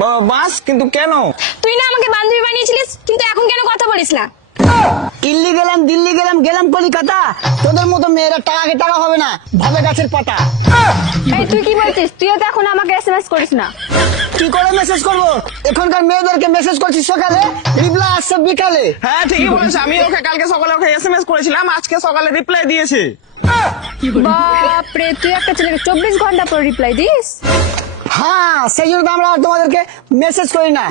বাস, কিন্তু কেন? তুই না আমাকে বান্ধবী বানিয়েছিলিস, কিন্তু এখন কেন কথা বলিস না? দিল্লি গেলাম, দিল্লি গেলাম, গেলাম কলিকাতা। তোদের মতো মেয়েরা টাকাকে টাকা হবে না, ভাবে গাছের পাতা। এই তুই কি বলছিস? তুইও তো এখন আমাকে এসএমএস করিস না। কি করে মেসেজ করবো? এখনকার মেয়েদেরকে মেসেজ করছিস সকালে, রিপ্লাই আসছে বিকালে। হ্যাঁ, ঠিকই বলেছে। আমি ওকে কালকে সকালে ওকে এসএমএস করেছিলাম, আজকে সকালে রিপ্লাই দিয়েছে। বাপরে, তুই একটা ছেলেকে 24 ঘন্টা পর রিপ্লাই দিস? হ্যাঁ, সেই জন্য তো আমরা আর তোমাদেরকে মেসেজ করি না।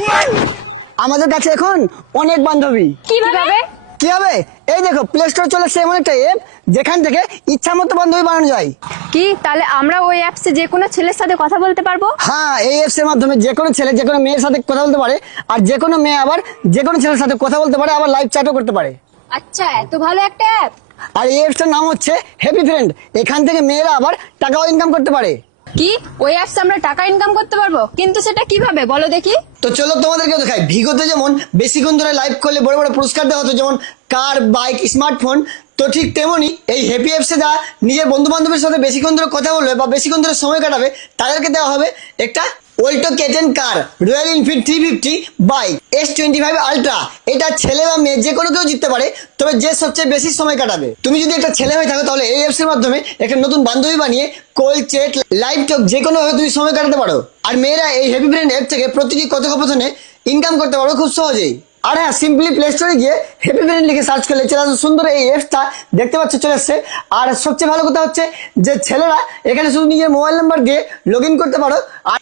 আমাদের কাছে এখন অনেক বান্ধবী। কিভাবে? কি হবে? এই দেখো, প্লে স্টোর চলে এসেছে এমন একটা অ্যাপ যেখান থেকে ইচ্ছা মতো বান্ধবী বানানো যায়। কি তাহলে আমরা ওই অ্যাপসে যে কোনো ছেলের সাথে কথা বলতে পারবো? হ্যাঁ, এই অ্যাপস এর মাধ্যমে যে কোনো ছেলে যে কোনো মেয়ের সাথে কথা বলতে পারে, আর যে কোনো মেয়ে আবার যে কোনো ছেলের সাথে কথা বলতে পারে, আবার লাইভ চ্যাটও করতে পারে। আচ্ছা, এত ভালো একটা অ্যাপ। আর এই অ্যাপসটার নাম হচ্ছে হ্যাপি ফ্রেন্ড। এখান থেকে মেয়েরা আবার টাকাও ইনকাম করতে পারে। কি ওই অ্যাপসে আমরা টাকা ইনকাম করতে পারবো? কিন্তু সেটা কিভাবে বলো দেখি। তো চলো তোমাদেরকে দেখাই। ভিগোতে যেমন বেশিক্ষণ ধরে লাইভ করলে বড় বড় পুরস্কার দেওয়া হতো, যেমন কার, বাইক, স্মার্টফোন, তো ঠিক তেমনি এই হ্যাপি অ্যাপসে যা নিজের বন্ধু বান্ধবের সাথে বেশিক্ষণ ধরে কথা বলবে বা বেশিক্ষণ ধরে সময় কাটাবে, তাদেরকে দেওয়া হবে একটা Alto K ten car, Royal Enfield 350 bike S25 ultra. এটা ছেলে বা মেয়ে যে কোনো কেউ জিততে পারে, তবে যে সবচেয়ে বেশি সময় কাটাবে। তুমি যদি একটা ছেলে হয়ে থাকো, তাহলে এই অ্যাপসের মাধ্যমে একটা নতুন বান্ধবী বানিয়ে কল, চ্যাট, লাইভ টক যে কোনো ভাবে তুমি সময় কাটাতে পারো। আর মেয়েরা এই হ্যাপি ফ্রেন্ড অ্যাপ থেকে প্রতিটি কথোপকথনে ইনকাম করতে পারো খুব সহজেই। আর হ্যাঁ, সিম্পলি প্লে স্টোরে গিয়ে হ্যাপি ফ্রেন্ড লিখে সার্চ করলে চলে আসবে সুন্দর এই অ্যাপসটা, দেখতে পাচ্ছ চলে আসছে। আর সবচেয়ে ভালো কথা হচ্ছে যে ছেলেরা এখানে শুধু নিজের মোবাইল নাম্বার দিয়ে লগ ইন করতে পারো।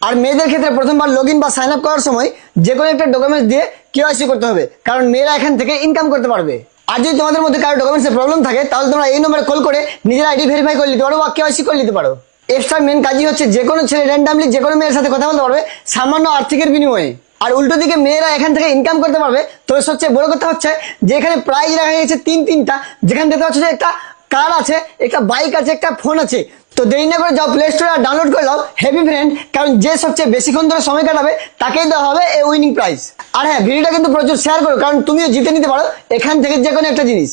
আর মেয়েদের ক্ষেত্রে প্রথমবার লগ ইন বা সাইন আপ করার সময় যে কোনো একটা ডকুমেন্টস দিয়ে কেওয়াইসি করতে হবে, কারণ মেয়েরা এখান থেকে ইনকাম করতে পারবে। আর যদি তোমাদের মধ্যে কারো ডকুমেন্টসের প্রবলেম থাকে, তাহলে তোমরা এই নম্বরে কল করে নিজের আইডি ভেরিফাই করে নিতে পারো বা কেওয়াইসি করে নিতে পারো। অ্যাপসটার মেন কাজই হচ্ছে যে কোনো ছেলে র্যান্ডামলি যে কোনো মেয়ের সাথে কথা বলতে পারবে সামান্য আর্থিকের বিনিময়ে। আর উল্টো দিকে মেয়েরা এখান থেকে ইনকাম করতে পারবে। তবে সবচেয়ে বড় কথা হচ্ছে যে এখানে প্রাইজ রাখা গেছে তিনটা, যেখানে দেখতে পাচ্ছ যে একটা কার আছে, একটা বাইক আছে, একটা ফোন আছে। তো দেরি না করে যাও প্লে স্টোরে আর ডাউনলোড করে নাও হ্যাপি ফ্রেন্ড, কারণ যে সবচেয়ে বেশিক্ষণ ধরে সময় কাটাবে তাকেই দেওয়া হবে এই উইনিং প্রাইজ। আর হ্যাঁ, ভিডিওটা কিন্তু প্রচুর শেয়ার করো, কারণ তুমিও জিতে নিতে পারো এখান থেকে যে কোনো একটা জিনিস।